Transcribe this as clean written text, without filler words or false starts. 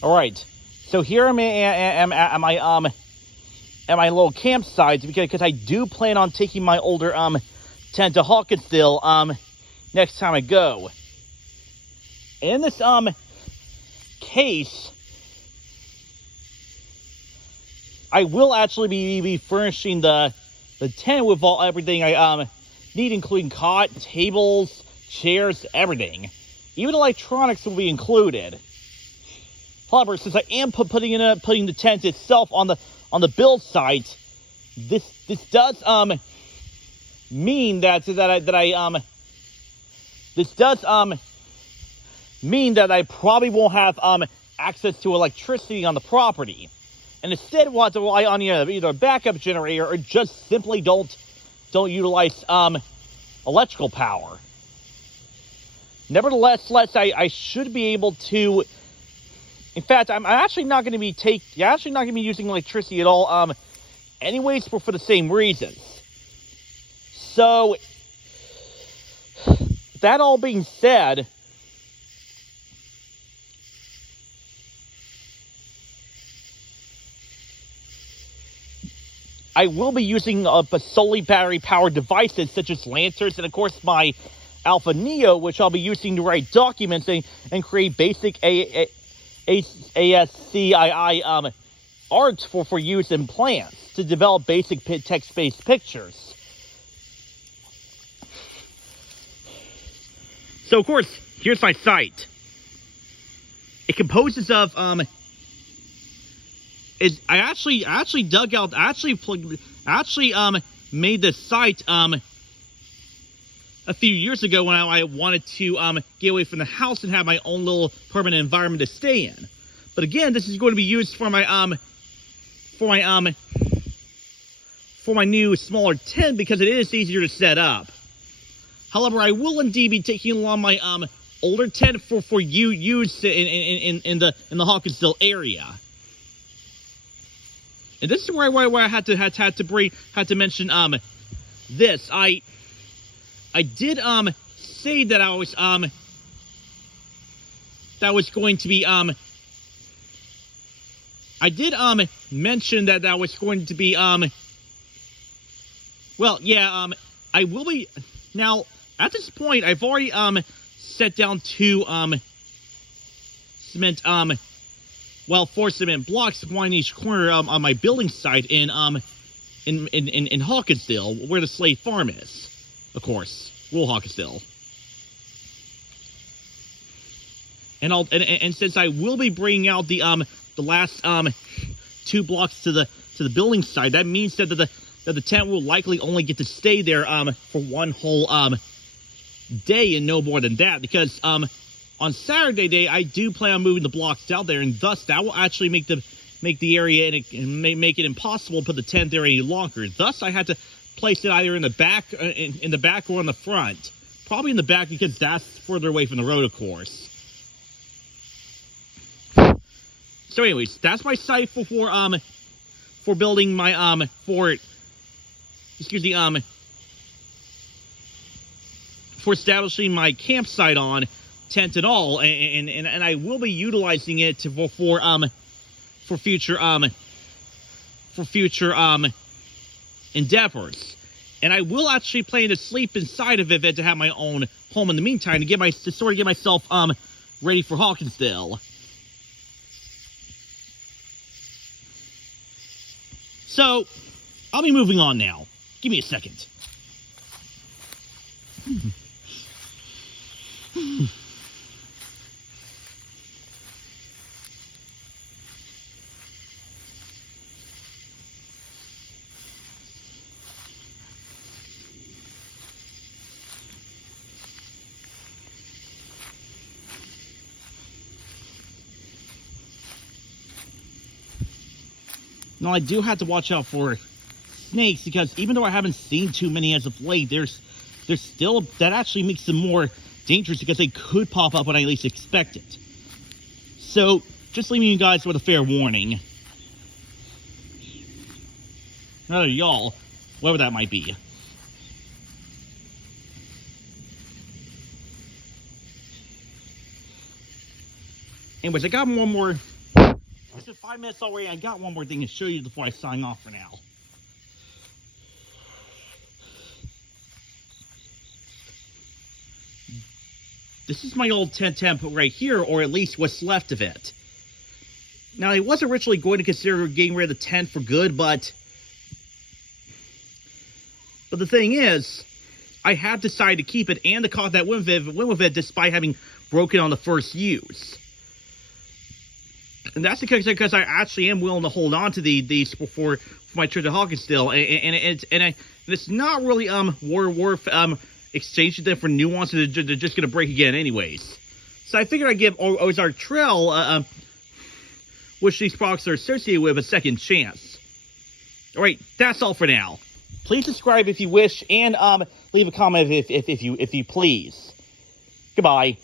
All right, so here am at my little campsite because I do plan on taking my older tent to Hawkinsville next time I go. In this case, I will actually be furnishing the tent with everything I need, including cot, tables, chairs, everything. Even electronics will be included. However, since I am putting the tent itself on the build site, this does mean that I probably won't have access to electricity on the property, and instead will have to rely on either a backup generator or just simply don't utilize electrical power. Nevertheless, I should be able to. In fact, I'm actually not going to be using electricity at all. Anyways, for the same reasons. So, that all being said, I will be using solely battery-powered devices such as lanterns and, of course, my Alpha Neo, which I'll be using to write documents and create basic ASCII art for use in plants to develop basic text-based pictures. So, of course, here's my site. It composes of I actually dug out made this site a few years ago when I wanted to get away from the house and have my own little permanent environment to stay in. But again, this is going to be used for my new smaller tent because it is easier to set up. However, I will indeed be taking along my older tent for use in the Hawkinsville area. And this is where I had to mention this. I did say that I was going to be I did mention that was going to be well, yeah, I will be now at this point. I've already set down 2 cement 4 cement blocks, one in each corner on my building site in Hawkinsville, where the Slade Farm is. Of course, Will Hawkinsville. And since I will be bringing out the last 2 blocks to the building site, that means that the tent will likely only get to stay there for one whole day and no more than that, because on Saturday day I do plan on moving the blocks out there, and thus that will actually make the area and make it impossible to put the tent there any longer. Thus, I had to place it either in the back or on the front. Probably in the back because that's further away from the road, of course. So, anyways, that's my site for building my for establishing my campsite on, tent and all, and I will be utilizing it for future endeavors. And I will actually plan to sleep inside of it to have my own home in the meantime, to sort of get myself ready for Hawkinsville. So, I'll be moving on now. Give me a second. Now, I do have to watch out for snakes, because even though I haven't seen too many as of late, there's still, that actually makes them more dangerous because they could pop up when I least expect it. So, just leaving you guys with a fair warning. Rather, y'all, whatever that might be. Anyways, I got one more guys, in 5 minutes already. I got one more thing to show you before I sign off for now. This is my old 1010 right here, or at least what's left of it. Now, I was originally going to consider getting rid of the tent for good, but the thing is, I have decided to keep it and the cost that went with it despite having broken on the first use. And that's because I actually am willing to hold on to these for my trip to Hawkinsdale, and it's not really worth exchanging them for new ones. They're just gonna break again anyways. So I figured I'd give Ozark Trail, which these products are associated with, a second chance. All right, that's all for now. Please subscribe if you wish, and leave a comment if you please. Goodbye.